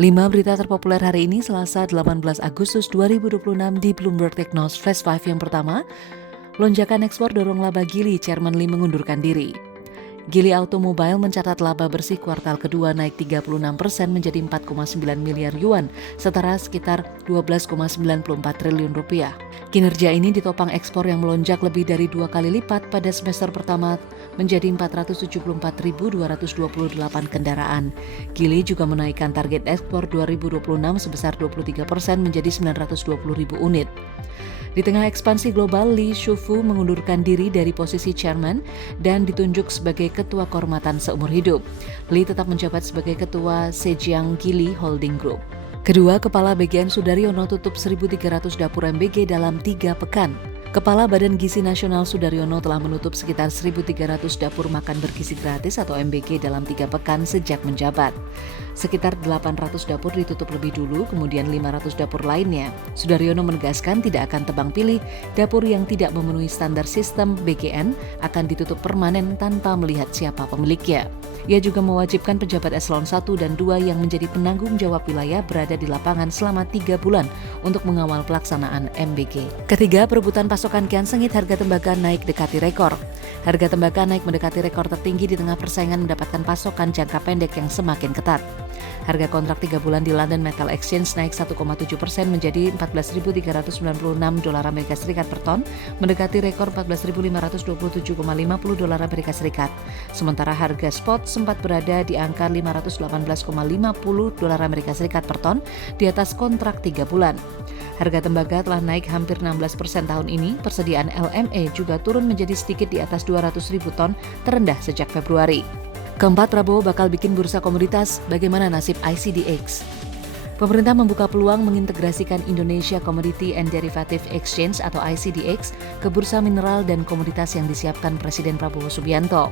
5 berita terpopuler hari ini Selasa 18 Agustus 2026 di Bloomberg Technos Flash 5 yang pertama. Lonjakan ekspor dorong laba Geely, Chairman Lee mengundurkan diri. Geely Automobile mencatat laba bersih kuartal kedua naik 36% menjadi 4,9 miliar yuan, setara sekitar 12,94 triliun rupiah. Kinerja ini ditopang ekspor yang melonjak lebih dari 2 kali lipat pada semester pertama menjadi 474.228 kendaraan. Geely juga menaikkan target ekspor 2026 sebesar 23% menjadi 920.000 unit. Di tengah ekspansi global, Lee Shufu mengundurkan diri dari posisi chairman dan ditunjuk sebagai ketua kehormatan seumur hidup. Lee tetap menjabat sebagai ketua Zhejiang Geely Holding Group. Kedua kepala BGN Sudaryono tutup 1.300 dapur MBG dalam 3 pekan. Kepala Badan Gizi Nasional Sudaryono telah menutup sekitar 1.300 dapur makan bergizi gratis atau MBG dalam 3 pekan sejak menjabat. Sekitar 800 dapur ditutup lebih dulu, kemudian 500 dapur lainnya. Sudaryono menegaskan tidak akan tebang pilih, dapur yang tidak memenuhi standar sistem BGN akan ditutup permanen tanpa melihat siapa pemiliknya. Ia juga mewajibkan pejabat eselon 1 dan 2 yang menjadi penanggung jawab wilayah berada di lapangan selama 3 bulan untuk mengawal pelaksanaan MBG. Ketiga, perebutan pasokan kian sengit, harga tembaga naik dekati rekor. Harga tembaga naik mendekati rekor tertinggi di tengah persaingan mendapatkan pasokan jangka pendek yang semakin ketat. Harga kontrak 3 bulan di London Metal Exchange naik 1,7% menjadi 14.396 dolar Amerika Serikat per ton, mendekati rekor 14.527,50 dolar Amerika Serikat. Sementara harga spot sempat berada di angka 518,50 dolar Amerika Serikat per ton di atas kontrak 3 bulan. Harga tembaga telah naik hampir 16% tahun ini, persediaan LME juga turun menjadi sedikit di atas 200.000 ton, terendah sejak Februari. Keempat, Prabowo bakal bikin bursa komoditas, bagaimana nasib ICDX? Pemerintah membuka peluang mengintegrasikan Indonesia Commodity and Derivative Exchange atau ICDX ke bursa mineral dan komoditas yang disiapkan Presiden Prabowo Subianto.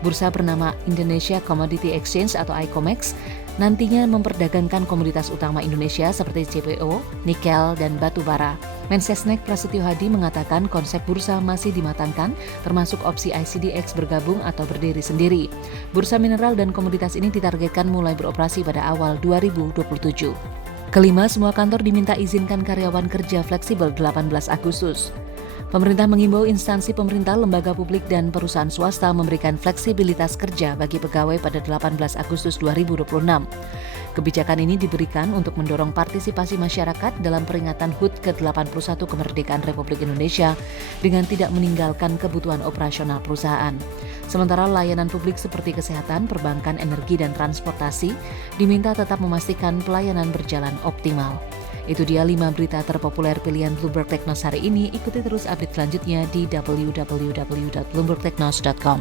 Bursa bernama Indonesia Commodity Exchange atau ICOMEX nantinya memperdagangkan komoditas utama Indonesia seperti CPO, nikel, dan batu bara. Mensesnek Prasetyo Hadi mengatakan konsep bursa masih dimatangkan, termasuk opsi ICDX bergabung atau berdiri sendiri. Bursa mineral dan komoditas ini ditargetkan mulai beroperasi pada awal 2027. Kelima, semua kantor diminta izinkan karyawan kerja fleksibel 18 Agustus. Pemerintah mengimbau instansi pemerintah, lembaga publik, dan perusahaan swasta memberikan fleksibilitas kerja bagi pegawai pada 18 Agustus 2026. Kebijakan ini diberikan untuk mendorong partisipasi masyarakat dalam peringatan HUT ke-81 kemerdekaan Republik Indonesia dengan tidak meninggalkan kebutuhan operasional perusahaan. Sementara layanan publik seperti kesehatan, perbankan, energi, dan transportasi diminta tetap memastikan pelayanan berjalan optimal. Itu dia 5 berita terpopuler pilihan Bloomberg Technos hari ini. Ikuti terus update selanjutnya di www.bloombergtechnos.com.